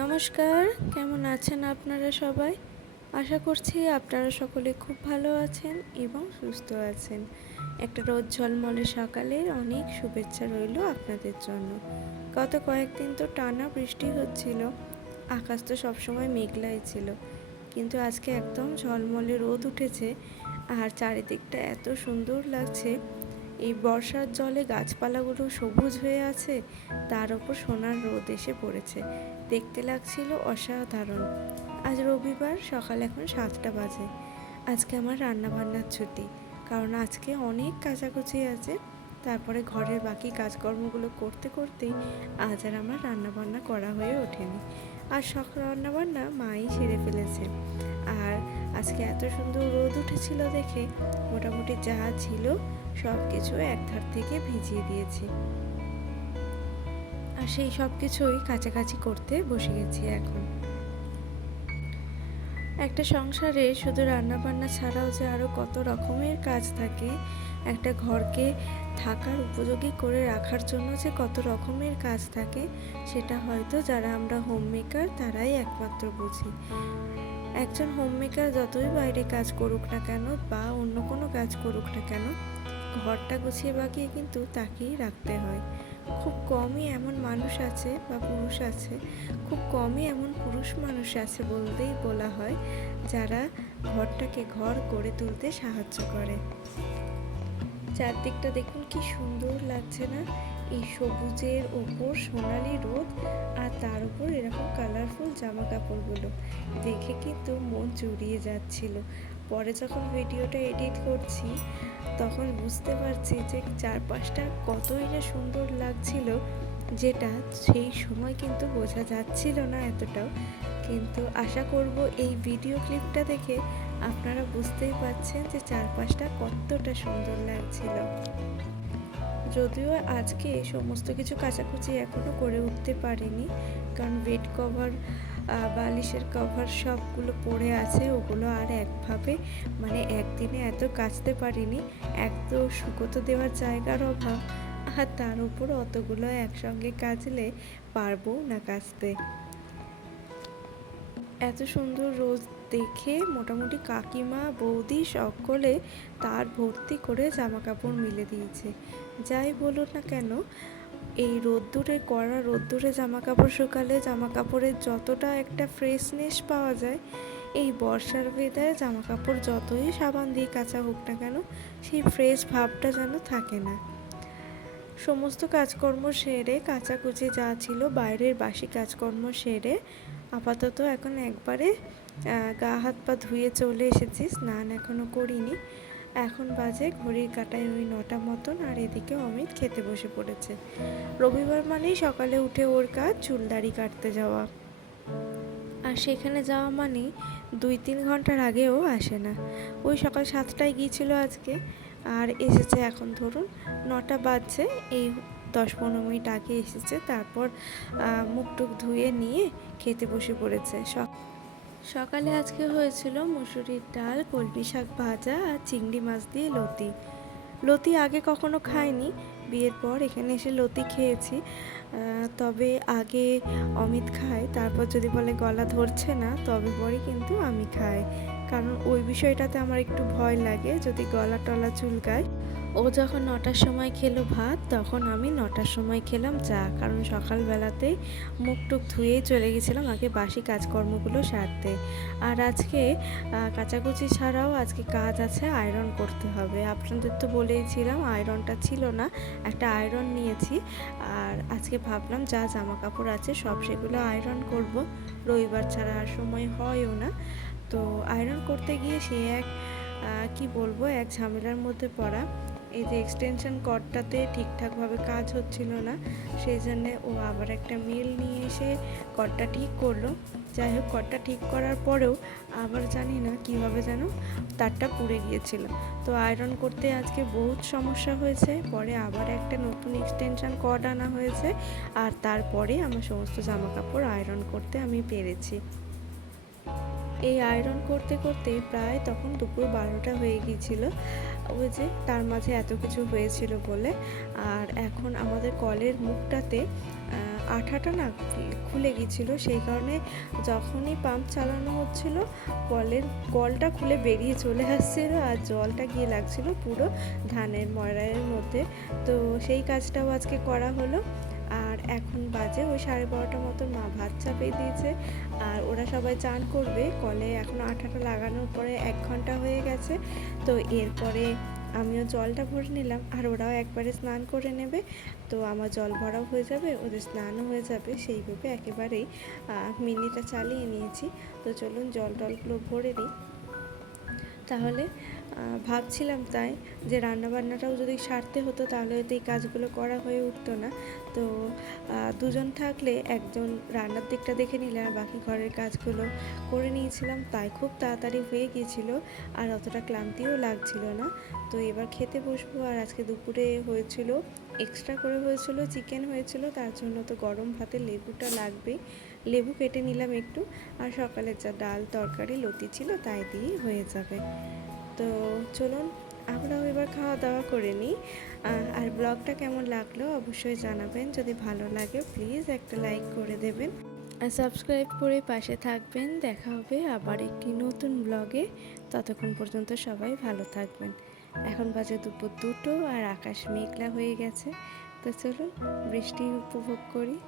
নমস্কার, কেমন আছেন আপনারা সবাই? আশা করছি আপনারা সকলে খুব ভালো আছেন এবং সুস্থ আছেন। একটা রোদ ঝলমলে সকালের অনেক শুভেচ্ছা রইল আপনাদের জন্য। গত কয়েকদিন তো টানা বৃষ্টি হচ্ছিল, আকাশ তো সবসময় মেঘলাই ছিল। কিন্তু আজকে একদম ঝলমলে রোদ উঠেছে, আর চারিদিকটা এত সুন্দর লাগছে এই বর্ষার জলে গাছপালাগুলো সবুজ হয়ে আছে, তার ওপর সোনার রোদ এসে পড়েছে। দেখতে লাগছিল অসাধারণ। আজ রবিবার, সকাল এখন সাতটা বাজে। আজকে আমার রান্না বান্নার ছুটি, কারণ আজকে অনেক কাচাকুচি আছে। তারপরে ঘরের বাকি কাজকর্মগুলো করতে করতেই আজ আর আমার রান্নাবান্না করা হয়ে ওঠেনি। আর সকাল রান্নাবান্না মাই সেরে ফেলেছে। আজকে এত সুন্দর রোদ উঠেছিল দেখে মোটামুটি যা ছিল সব কিছু একধার থেকে ভিজিয়ে দিয়েছি। আর সেই সব কিছুই কাছাকাছি করতে বসে গেছি এখন। একটা সংসারে শুধু রান্না বান্না ছাড়াও যে আরও কত রকমের কাজ থাকে, একটা ঘরকে থাকার উপযোগী করে রাখার জন্য যে কত রকমের কাজ থাকে, সেটা হয়তো যারা আমরা হোম মেকার তারাই একমাত্র বুঝি। একজন হোম মেকার যতই বাইরে কাজ করুক না কেন বা অন্য কোনো কাজ করুক না কেন, ঘরটা গুছিয়ে বাগিয়ে কিন্তু তাকেই রাখতে হয়। খুব কমই এমন মানুষ আছে বা পুরুষ আছে, খুব কমই এমন পুরুষ মানুষ আছে বলতেই বলা হয়, যারা ঘরটাকে ঘর করে তুলতে সাহায্য করে। চারদিকটা দেখুন কি সুন্দর লাগছে না? এই সবুজের ওপর সোনালি রোদ আর তার উপর এরকম কালারফুল জামা কাপড়গুলো দেখে কিন্তু মন জুড়িয়ে যাচ্ছিল। পরে যখন ভিডিওটা এডিট করছি, তখন বুঝতে পারছি যে চারপাশটা কতই না সুন্দর লাগছিল, যেটা সেই সময় কিন্তু বোঝা যাচ্ছিল না এতটাও। কিন্তু আশা করব এই ভিডিও ক্লিপটা দেখে আপনারা বুঝতেই পারছেন যে চারপাশটা কতটা সুন্দর লাগছিল। যদিও আজকে সমস্ত কিছু কাচাকুচি এখনও করে উঠতে পারিনি, কারণ বেড কভার বালিশের কভার সবগুলো পড়ে আছে, ওগুলো আর একভাবে মানে একদিনে এত কাচতে পারিনি, এক তো শুকোতে দেওয়ার জায়গার অভাব, আর তার উপর অতগুলো একসঙ্গে কাচলে পারব না কাচতে। এত সুন্দর রোজ দেখে মোটামুটি কাকিমা, বৌদি সকলে তার ভর্তি করে জামা কাপড় মিলে দিয়েছে। যাই বলুন না কেন, এই রোদ্দুরে, কড়া রোদ্দুরে জামা কাপড় শুকালে জামা কাপড়ের যতটা একটা ফ্রেশনেস পাওয়া যায়, এই বর্ষার ওয়েদারে জামা কাপড় যতই সাবান দিয়ে কাঁচা হোক না কেন, সেই ফ্রেশ ভাবটা যেন থাকে না। সমস্ত কাজকর্ম সেরে কাচাকুচি যা ছিল বাইরের বাসি কাজকর্ম সেরে আপাতত এখন একবারে গা হাত পা ধুয়ে চলে এসেছি, স্নান এখনও করিনি। এখন বাজে ঘড়ির কাটায় ওই নটা মতন আর এদিকে অমিত খেতে বসে পড়েছে। রবিবার মানেই সকালে উঠে ওর কাজ, চুল দাড়ি কাটতে যাওয়া। আর সেখানে যাওয়া মানেই দুই তিন ঘণ্টার আগেও আসে না। ওই সকাল সাতটায় গিয়েছিল আজকে। আর এসেছে এখন ধরুন নটা বাজছে, এই দশ পনেরো মিনিট আগে এসেছে, তারপর মুখ টুক ধুয়ে নিয়ে খেতে বসে পড়েছে। সব সকালে আজকে হয়েছিল মুসুরির ডাল, কলমি শাক ভাজা আর চিংড়ি মাছ দিয়ে লতি। লতি আগে কখনো খাইনি, বিয়ের পর এখানে এসে লতি খেয়েছি। তবে আগে অমিত খায়, তারপর যদি বলে গলা ধরছে না, তবে পরে কিন্তু আমি খাই। কারণ ওই বিষয়টাতে আমার একটু ভয় লাগে যদি গলা টলা চুলকায়। ও যখন নটার সময় খেলো ভাত, তখন আমি নটার সময় খেলাম চা, কারণ সকালবেলাতে মুখ টুক ধুয়েই চলে গেছিলাম আগে বাসি কাজকর্মগুলো সারতে। আর আজকে কাচাকুচি ছাড়াও আজকে কাজ আছে আয়রন করতে হবে। আপনাদের তো বলেইছিলাম আয়রনটা ছিল না, একটা আয়রন নিয়েছি। আর আজকে ভাবলাম যা জামা কাপড় আছে সব সেগুলো আয়রন করব। রবিবার ছাড়া আর সময় হয়ও না। তো আয়রন করতে গিয়ে সে এক কি বলব, এক ঝামেলার মধ্যে পড়া। এই যে এক্সটেনশন কর্ডটাতে ঠিকঠাকভাবে কাজ হচ্ছিল না, সেই জন্যে ও আবার একটা মিল নিয়ে এসে কর্ডটা ঠিক করল। যাই হোক কর্ডটা ঠিক করার পরেও আবার জানি না কীভাবে যেন, তারটা পুড়ে গিয়েছিল। তো আয়রন করতে আজকে বহুত সমস্যা হয়েছে, পরে আবার একটা নতুন এক্সটেনশন কর্ড আনা হয়েছে, আর তারপরে আমার সমস্ত জামা কাপড় আয়রন করতে আমি পেরেছি। এই আয়রন করতে করতে প্রায় তখন দুপুর বারোটা হয়ে গিয়েছিল। ওই যে তার মাঝে এত কিছু হয়েছিল বলে। আর এখন আমাদের কলের মুখটাতে আঠাটা না খুলে গিয়েছিল। সেই কারণে যখনই পাম্প চালানো হচ্ছিল, কলের কলটা খুলে বেরিয়ে চলে আসছিল আর জলটা গিয়ে লাগছিল পুরো ধানের ময়রায়ের মধ্যে। তো সেই কাজটাও আজকে করা হলো। আর এখন বাজে ওই সাড়ে বারোটার মতন, মা চাপিয়ে দিয়েছে। আর ওরা সবাই চান করবে। কলে এখন আঠাটা লাগানোর পরে এক ঘণ্টা হয়ে গেছে। তো এরপরে আমিও জলটা ভরে নিলাম। আর ওরাও একবারে স্নান করে নেবে। তো আমার জল ভরাও হয়ে যাবে, ওদের স্নানও হয়ে যাবে। সেইভাবে একেবারেই মিনিটা চালিয়ে নিয়েছি। তো চলুন জল টলগুলো ভরে নিই। তাহলে ভাবছিলাম তাই যে রান্নাবান্নাটাও যদি সারতে হতো তাহলে হয়তো এই কাজগুলো করা হয়ে উঠতো না। তো দুজন থাকলে একজন রান্নার দিকটা দেখে নিলে আর বাকি ঘরের কাজগুলো করে নিয়েছিলাম। তাই খুব তাড়াতাড়ি হয়ে গিয়েছিল আর অতটা ক্লান্তিও লাগছিল না। তো এবার খেতে বসবো আর আজকে দুপুরে হয়েছিল এক্সট্রা করে হয়েছিল চিকেন হয়েছিল, তার জন্য তো গরম ভাতে লেবুটা লাগবেই। লেবু কেটে নিলাম একটু, আর সকালের যা ডাল তরকারি লতি ছিল তাই দিয়েই হয়ে যাবে। তো চলুন, আমরাও এবার খাওয়া দাওয়া করে নিই। আর ব্লগটা কেমন লাগল অবশ্যই জানাবেন। যদি ভালো লাগে, প্লিজ একটা লাইক করে দেবেন। আর সাবস্ক্রাইব করে পাশে থাকবেন। দেখা হবে আবার একটি নতুন ব্লগে। ততক্ষণ পর্যন্ত সবাই ভালো থাকবেন। এখন বাজে দুপুর দুটো আর আকাশ মেঘলা হয়ে গেছে। তো চলুন, বৃষ্টি উপভোগ করি।